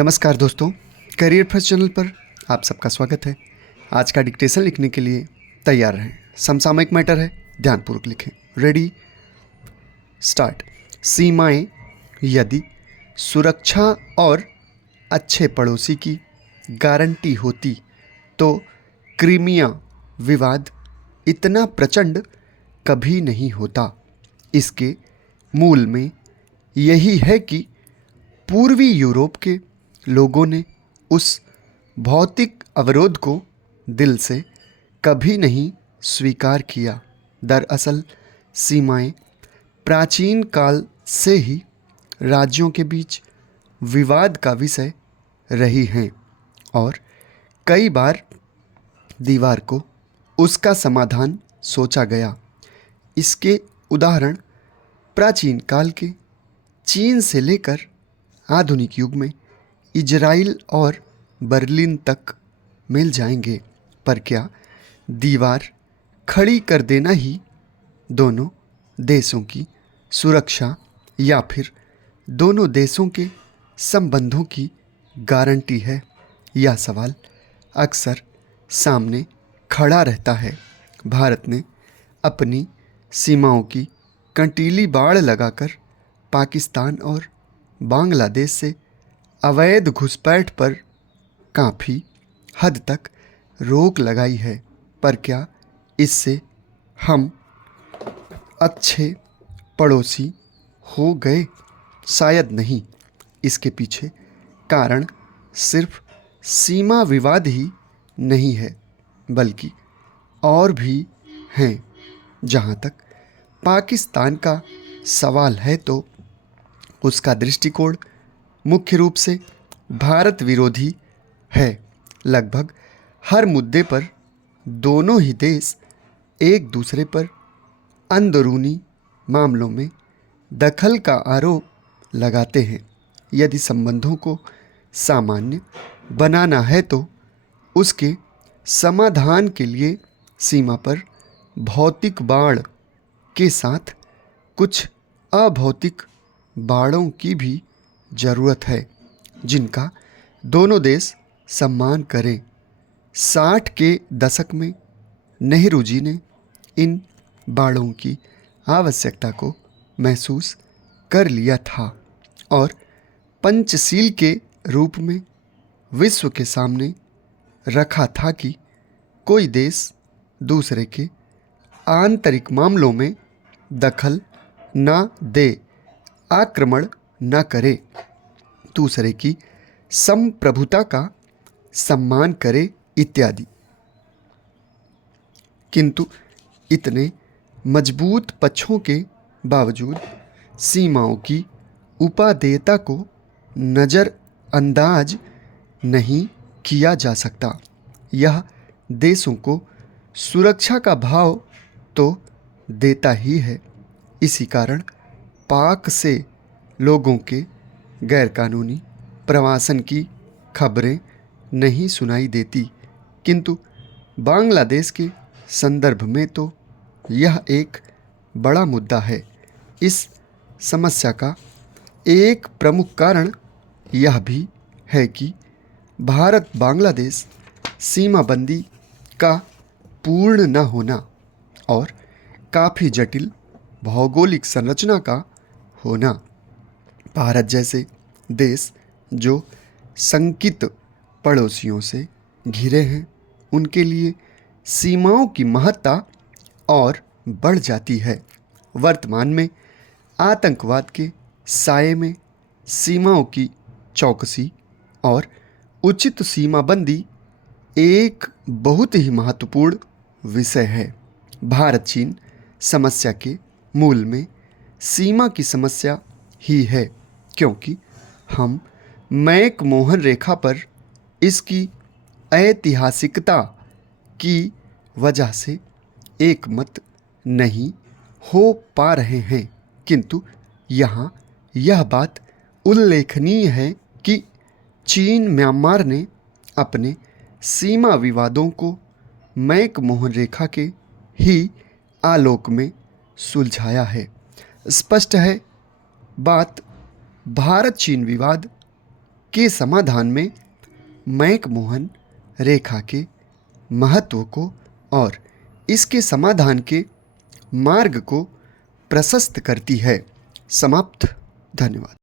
नमस्कार दोस्तों, career first channel पर आप सबका स्वागत है। आज का डिक्टेशन लिखने के लिए तैयार रहें। समसामयिक मैटर है, ध्यानपूर्वक लिखें। Ready, start. सीमाएं यदि सुरक्षा और अच्छे पड़ोसी की गारंटी होती तो क्रीमिया विवाद इतना प्रचंड कभी नहीं होता। इसके मूल में यही है कि पूर्वी यूरोप के लोगों ने उस भौतिक अवरोध को दिल से कभी नहीं स्वीकार किया। दरअसल सीमाएं प्राचीन काल से ही राज्यों के बीच विवाद का विषय रही हैं और कई बार दीवार को उसका समाधान सोचा गया। इसके उदाहरण प्राचीन काल के चीन से लेकर आधुनिक युग में इजराइल और बर्लिन तक मिल जाएंगे। पर क्या दीवार खड़ी कर देना ही दोनों देशों की सुरक्षा या फिर दोनों देशों के संबंधों की गारंटी है? यह सवाल अक्सर सामने खड़ा रहता है। भारत ने अपनी सीमाओं की कंटीली बाड़ लगाकर पाकिस्तान और बांग्लादेश से अवैध घुसपैठ पर काफ़ी हद तक रोक लगाई है। पर क्या इससे हम अच्छे पड़ोसी हो गए? शायद नहीं। इसके पीछे कारण सिर्फ सीमा विवाद ही नहीं है, बल्कि और भी हैं। जहाँ तक पाकिस्तान का सवाल है तो उसका दृष्टिकोण मुख्य रूप से भारत विरोधी है। लगभग हर मुद्दे पर दोनों ही देश एक दूसरे पर अंदरूनी मामलों में दखल का आरोप लगाते हैं। यदि संबंधों को सामान्य बनाना है तो उसके समाधान के लिए सीमा पर भौतिक बाड़ के साथ कुछ अभौतिक बाड़ों की भी ज़रूरत है, जिनका दोनों देश सम्मान करें। 60 के दशक में नेहरू जी ने इन बाड़ों की आवश्यकता को महसूस कर लिया था और पंचशील के रूप में विश्व के सामने रखा था कि कोई देश दूसरे के आंतरिक मामलों में दखल न दे, आक्रमण न करे, दूसरे की संप्रभुता का सम्मान करे इत्यादि। किंतु इतने मजबूत पक्षों के बावजूद सीमाओं की उपादेयता को नज़रअंदाज नहीं किया जा सकता। यह देशों को सुरक्षा का भाव तो देता ही है। इसी कारण पाक से लोगों के गैरकानूनी प्रवासन की खबरें नहीं सुनाई देती, किंतु बांग्लादेश के संदर्भ में तो यह एक बड़ा मुद्दा है। इस समस्या का एक प्रमुख कारण यह भी है कि भारत बांग्लादेश सीमाबंदी का पूर्ण न होना और काफ़ी जटिल भौगोलिक संरचना का होना। भारत जैसे देश जो संकित पड़ोसियों से घिरे हैं, उनके लिए सीमाओं की महत्ता और बढ़ जाती है। वर्तमान में आतंकवाद के साये में सीमाओं की चौकसी और उचित सीमाबंदी एक बहुत ही महत्वपूर्ण विषय है। भारत चीन समस्या के मूल में सीमा की समस्या ही है, क्योंकि हम मैक-मोहन रेखा पर इसकी ऐतिहासिकता की वजह से एकमत नहीं हो पा रहे हैं। किंतु यहाँ यह बात उल्लेखनीय है कि चीन म्यांमार ने अपने सीमा विवादों को मैक-मोहन रेखा के ही आलोक में सुलझाया है। स्पष्ट है बात, भारत चीन विवाद के समाधान में मैकमोहन रेखा के महत्व को और इसके समाधान के मार्ग को प्रशस्त करती है। समाप्त। धन्यवाद।